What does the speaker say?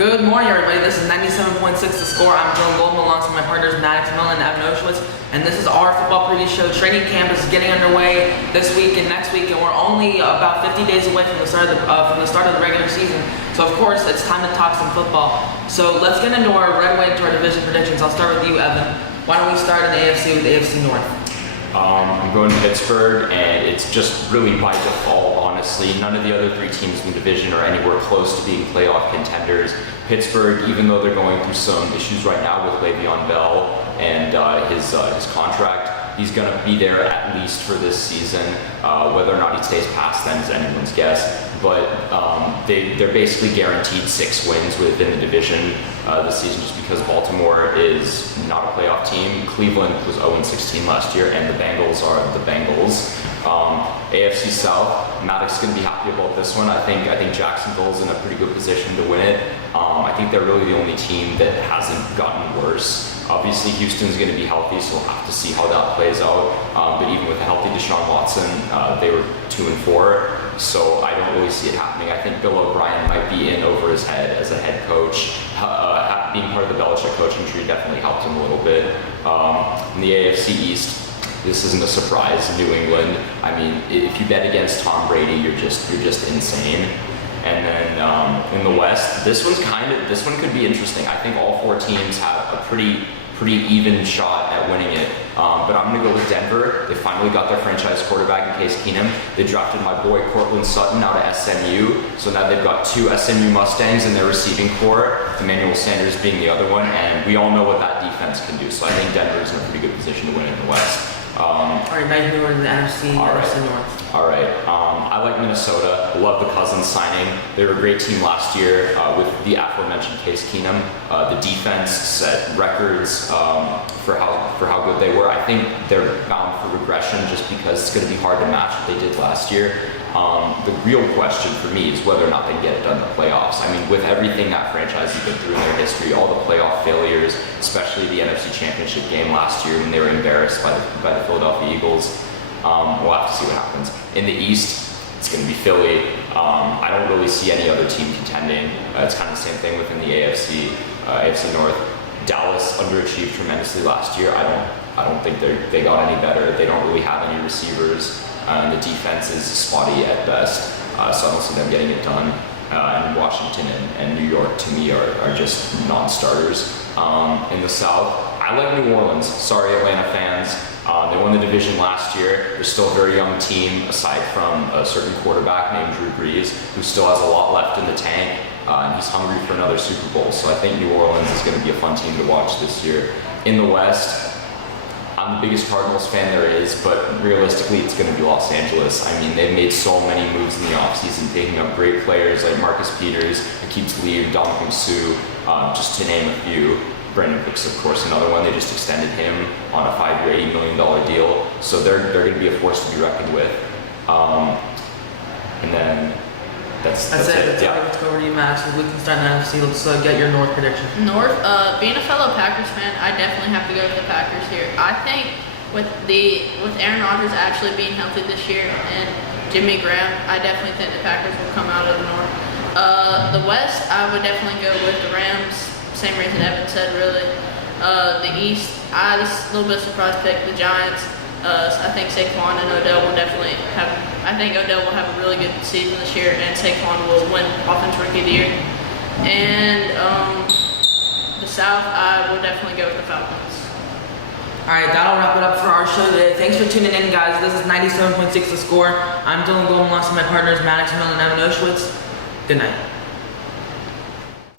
Good morning, everybody. This is 97.6 The Score. I'm Dylan Goldman alongside my partners Maddox Millen and Evan Oshowitz, and this is our football preview show. Training camp is getting underway this week and next week, and we're only about 50 days away from the start of the regular season. So, of course, it's time to talk some football. So let's get into our right away into our division predictions. I'll start with you, Evan. Why don't we start in the AFC with the AFC North? I'm going to Pittsburgh, and it's just really by default, honestly. None of the other three teams in the division are anywhere close to being playoff contenders. Pittsburgh, even though they're going through some issues right now with Le'Veon Bell and his contract, he's going to be there at least for this season. Whether or not he stays past then is anyone's guess. But they're basically guaranteed 6 wins within the division this season, just because Baltimore is not a playoff team. Cleveland was 0-16 last year, and the Bengals are the Bengals. AFC South, Maddox is going to be happy about this one. I think Jacksonville's in a pretty good position to win it. I think they're really the only team that hasn't gotten worse. Obviously, Houston's going to be healthy, so we'll have to see how that plays out. But even with a healthy Deshaun Watson, they were 2-4. So I don't really see it happening. I think Bill O'Brien might be in over his head as a head coach. Being part of the Belichick coaching tree definitely helped him a little bit. In the AFC East, this isn't a surprise. New England. I mean, if you bet against Tom Brady, you're just insane. And then in the West, this one could be interesting. I think all 4 teams have a pretty even shot at winning it. But I'm going to go with Denver. They finally got their franchise quarterback in Case Keenum. They drafted my boy Cortland Sutton out of SMU. So now they've got 2 SMU Mustangs in their receiving corps, Emmanuel Sanders being the other one. And we all know what that defense can do. So I think Denver's in a pretty good position to win in the West. All right, now you go to the NFC North. All right. I like Minnesota. Love the Cousins signing. They were a great team last year with the aforementioned Case Keenum. The defense set records for how good they were. I think they're bound for regression just because it's going to be hard to match what they did last year. The real question for me is whether or not they can get it done in the playoffs. I mean, with everything that franchise has been through in their history, all the playoff failures, especially the NFC Championship game last year when they were embarrassed by the Philadelphia Eagles, we'll have to see what happens. In the East, it's going to be Philly. I don't really see any other team contending. It's kind of the same thing within the AFC North. Dallas underachieved tremendously last year. I don't think they got any better. They don't really have any receivers. And the defense is spotty at best, so I don't see them getting it done. And Washington and New York, to me, are just non-starters. In the South, I like New Orleans. Sorry, Atlanta fans. They won the division last year. They're still a very young team, aside from a certain quarterback named Drew Brees, who still has a lot left in the tank, and he's hungry for another Super Bowl. So I think New Orleans is going to be a fun team to watch this year. In the West, I'm the biggest Cardinals fan there is, but realistically, it's going to be Los Angeles. I mean, they've made so many moves in the offseason, taking up great players like Marcus Peters, Aqib Talib, Ndamukong Suh, just to name a few. Brandon Cooks, of course, another one. They just extended him on a 5-year, $80 million deal. So they're going to be a force to be reckoned with. And then that's it. Yeah. Let's go over to you, Max. We can start in the NFC. Let's get your North prediction. North, being a fellow Packers fan, I definitely have to go with the Packers here. I think with Aaron Rodgers actually being healthy this year and Jimmy Graham, I definitely think the Packers will come out of the North. The West, I would definitely go with the Rams. Same reason Evan said, really. The East, this is a little bit surprise pick, the Giants. I think Saquon and Odell will definitely Odell will have a really good season this year, and Saquon will win Offensive Rookie of the Year. And the South, I will definitely go with the Falcons. All right, that'll wrap it up for our show today. Thanks for tuning in, guys. This is 97.6 The Score. I'm Dylan Goldman, alongside my partners Maddox Millen and Evan Oshowitz. Good night.